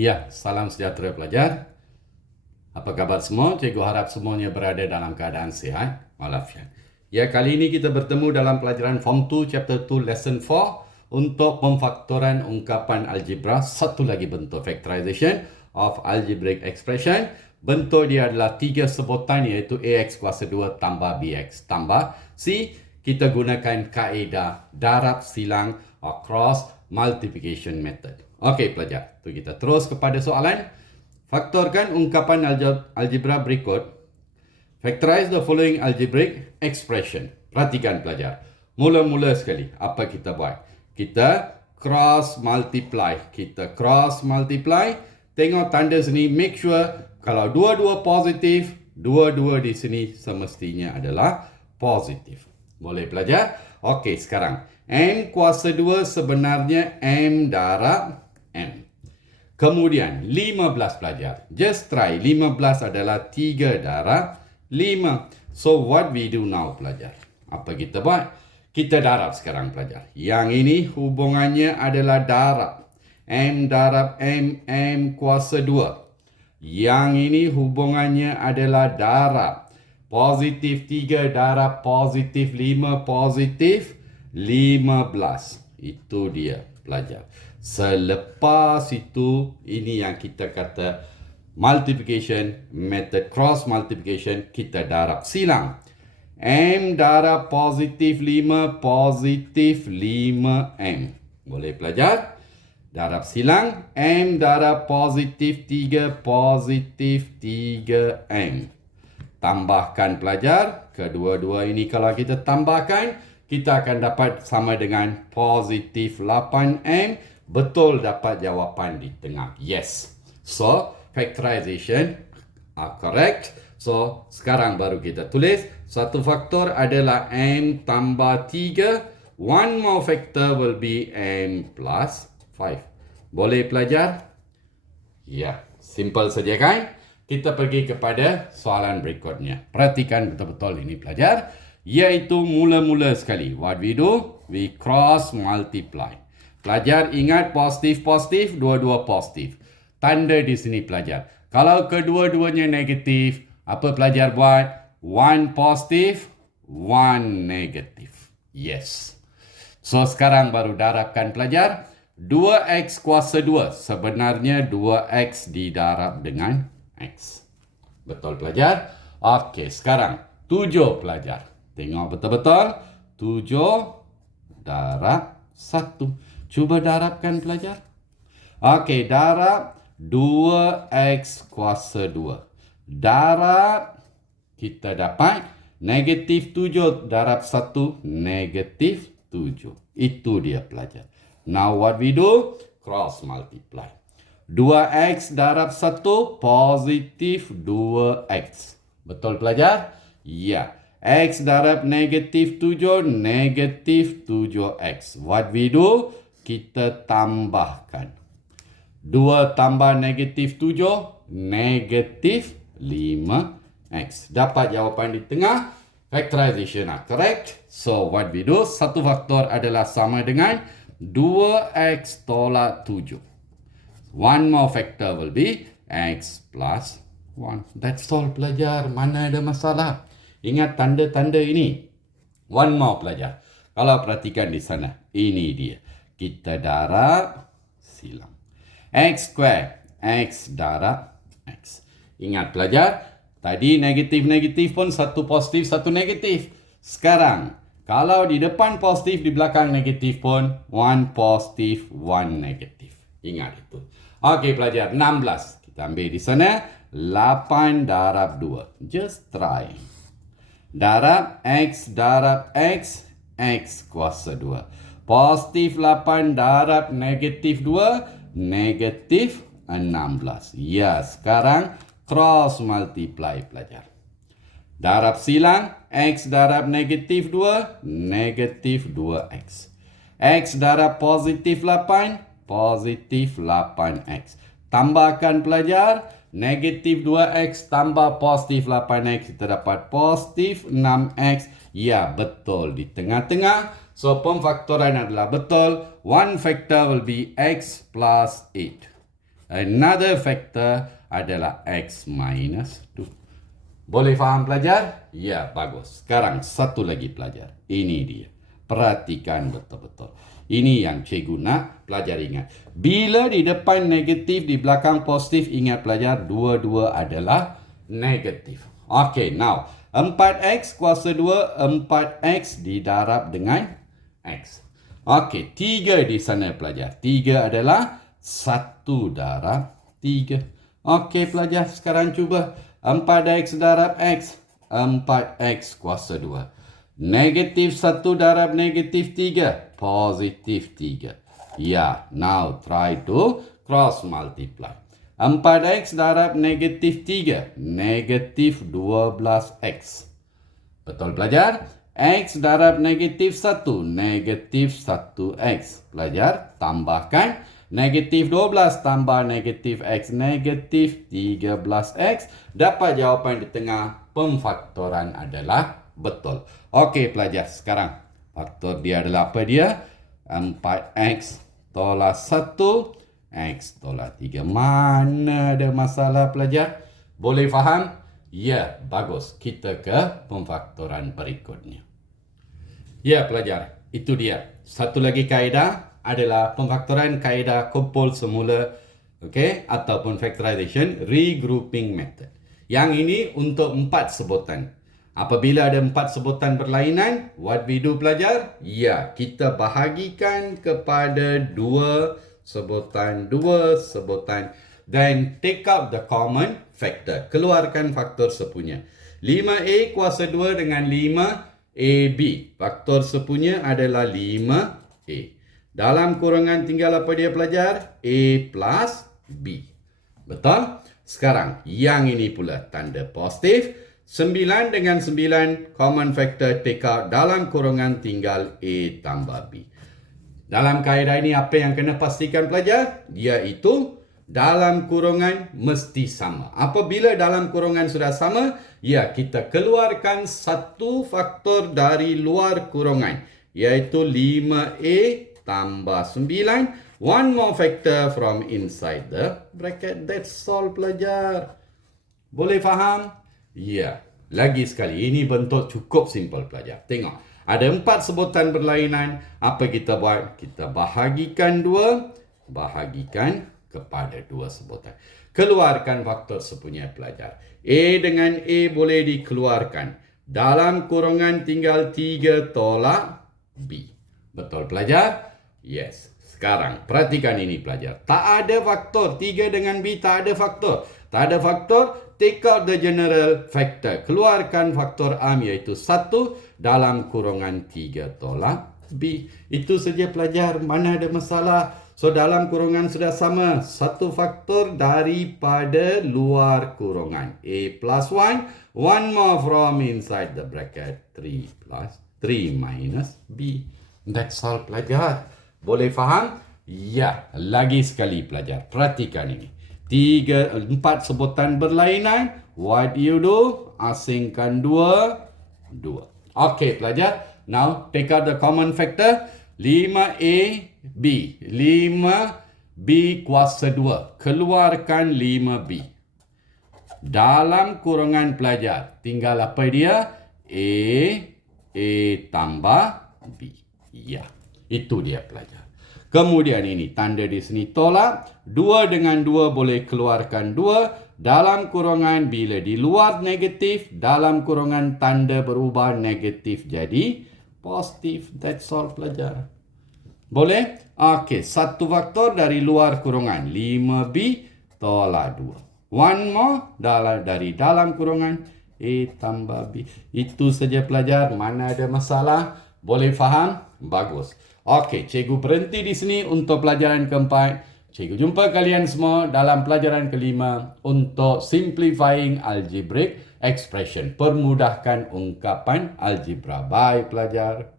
Ya, salam sejahtera pelajar. Apa khabar semua? Cikgu harap semuanya berada dalam keadaan sihat walafiat. Ya, kali ini kita bertemu dalam pelajaran Form 2 Chapter 2 Lesson 4 untuk pemfaktoran ungkapan algebra. Satu lagi bentuk factorization of algebraic expression. Bentuk dia adalah tiga sebutan iaitu AX kuasa 2 tambah BX tambah C. Kita gunakan kaedah darab silang cross multiplication method. Okey pelajar, tu kita terus kepada soalan. Faktorkan ungkapan algebra berikut. Factorize the following algebraic expression. Perhatikan pelajar. Mula-mula sekali, apa kita buat? Kita cross multiply. Tengok tanda sini, make sure kalau dua-dua positif, dua-dua di sini semestinya adalah positif. Boleh pelajar? Okey, sekarang. M kuasa 2 sebenarnya M darab M. Kemudian 15 pelajar. Just try. 15 adalah 3 darab 5. So what we do now pelajar? Apa kita buat? Kita darab sekarang pelajar. Yang ini hubungannya adalah darab. M darab M, M kuasa 2. Yang ini hubungannya adalah darab. Positif 3 darab positif 5 positif 15. Itu dia pelajar. Selepas itu, ini yang kita kata multiplication, method cross multiplication, kita darab silang. M darab positif 5 positif 5M. Boleh pelajar? Darab silang, M darab positif 3 positif 3M. Tambahkan pelajar, kedua-dua ini kalau kita tambahkan, kita akan dapat sama dengan positif 8M. Betul dapat jawapan di tengah. Yes. So, factorization are correct. So, sekarang baru kita tulis. Satu faktor adalah M tambah 3. One more factor will be M plus 5. Boleh pelajar? Ya, simple saja kan? Kita pergi kepada soalan berikutnya. Perhatikan betul-betul ini pelajar. Iaitu mula-mula sekali. What we do? We cross multiply. Pelajar ingat positif-positif, dua-dua positif. Tanda di sini pelajar. Kalau kedua-duanya negatif, apa pelajar buat? One positif, one negatif. Yes. So sekarang baru darabkan pelajar. 2x kuasa 2. Sebenarnya 2x didarab dengan x. Betul pelajar? Okey, sekarang 7 pelajar. Tengok betul-betul. 7 darab 1. Cuba darabkan pelajar. Okey, darab 2x kuasa 2. Darab, kita dapat negatif 7 darab 1, negatif 7. Itu dia pelajar. Now what we do? Cross multiply. 2x darab 1, positif 2x. Betul pelajar? Ya. X darab negatif 7, negatif 7x. What we do? Kita tambahkan. 2 tambah negatif 7, negatif 5x. Dapat jawapan di tengah. Factorization are correct. So what we do? Satu faktor adalah sama dengan 2x tolak 7. One more factor will be x plus 1. That's all pelajar. Mana ada masalah? Ingat tanda-tanda ini. One more pelajar. Kalau perhatikan di sana. Ini dia. Kita darab silang. X square. X darab X. Ingat pelajar. Tadi negatif-negatif pun satu positif, satu negatif. Sekarang, kalau di depan positif, di belakang negatif pun, one positif, one negatif. Ingat itu. Okey pelajar, 16. Kita ambil di sana. 8 darab 2. Just try. Darab X darab X. X kuasa 2. Positif 8 darab negatif 2. Negatif 16. Ya, sekarang cross multiply pelajar. Darab silang, X darab negatif 2, negatif 2X. X darab positif 8, positif 8X. Tambahkan pelajar, negatif 2X tambah positif 8X. Kita dapat positif 6X. Ya, betul di tengah-tengah. So, pemfaktoran adalah betul. One factor will be X plus 8. Another factor adalah X minus 2. Boleh faham pelajar? Ya, bagus. Sekarang satu lagi pelajar. Ini dia. Perhatikan betul-betul. Ini yang cikgu nak pelajar ingat. Bila di depan negatif, di belakang positif, ingat pelajar, dua-dua adalah negatif. Okay, now. 4X kuasa 2, 4X didarab dengan X. Okay, 3 di sana pelajar. 3 adalah 1 darab 3. Okay pelajar, sekarang cuba. 4X darab X. 4X kuasa 2. Negatif 1 darab negatif 3. Positif 3. Ya, now try to cross multiply. 4X darab negatif 3. Negatif 12X. Betul pelajar? X darab negatif 1. Negatif 1X. Pelajar, tambahkan. Negatif 12 tambah negatif X. Negatif 13X. Dapat jawapan di tengah. Pemfaktoran adalah betul. Okey pelajar, sekarang faktor dia adalah apa dia? 4X tolak 1. X tolak 3. Mana ada masalah pelajar? Boleh faham? Ya, bagus. Kita ke pemfaktoran berikutnya. Ya pelajar, itu dia. Satu lagi kaedah adalah pemfaktoran kaedah kumpul semula, okay? Ataupun factorization regrouping method. Yang ini untuk 4 sebutan. Apabila ada 4 sebutan berlainan, what we do pelajar? Ya, kita bahagikan kepada 2 sebutan dan take out the common factor. Keluarkan faktor sepunya. 5A kuasa 2 dengan 5AB. Faktor sepunya adalah 5A. Dalam kurungan tinggal apa dia pelajar? A plus B. Betul? Sekarang, yang ini pula tanda positif. 9 dengan 9 common factor take out. Dalam kurungan tinggal A tambah B. Dalam kaedah ini apa yang kena pastikan pelajar? Iaitu dalam kurungan mesti sama. Apabila dalam kurungan sudah sama, ya kita keluarkan satu faktor dari luar kurungan. Iaitu 5A tambah 9. One more factor from inside the bracket. That's all pelajar. Boleh faham? Ya. Lagi sekali. Ini bentuk cukup simple pelajar. Tengok. Ada 4 sebutan berlainan. Apa kita buat? Kita bahagikan 2. Bahagikan kepada 2 sebutan. Keluarkan faktor sepunya pelajar. A dengan A boleh dikeluarkan. Dalam kurungan tinggal 3 tolak B. Betul pelajar? Yes. Sekarang, perhatikan ini pelajar. Tak ada faktor. 3 dengan B tak ada faktor. Tak ada faktor, take out the general factor. Keluarkan faktor A iaitu 1 dalam kurungan 3 tolak B. Itu saja pelajar. Mana ada masalah? So, dalam kurungan sudah sama. Satu faktor daripada luar kurungan. A plus 1. One more from inside the bracket. 3 plus 3 minus B. That's all pelajar. Boleh faham? Ya, lagi sekali pelajar. Perhatikan ini. 4 sebutan berlainan. What do you do? Asingkan 2. Okey pelajar. Now, take out the common factor. 5A, B. 5B kuasa 2. Keluarkan 5B. Dalam kurungan pelajar. Tinggal apa dia? A tambah B. Ya. Itu dia pelajar. Kemudian ini tanda di sini tolak. 2 dengan 2 boleh keluarkan 2. Dalam kurungan bila di luar negatif. Dalam kurungan tanda berubah negatif jadi positif. That's all pelajar. Boleh? Okey. Satu faktor dari luar kurungan. 5B tolak 2. One more dari dalam kurungan. A tambah B. Itu saja pelajar. Mana ada masalah? Boleh faham? Bagus. Okey, cikgu berhenti di sini untuk pelajaran keempat. Cikgu jumpa kalian semua dalam pelajaran kelima untuk simplifying algebraic expression. Permudahkan ungkapan algebra. Bye pelajar.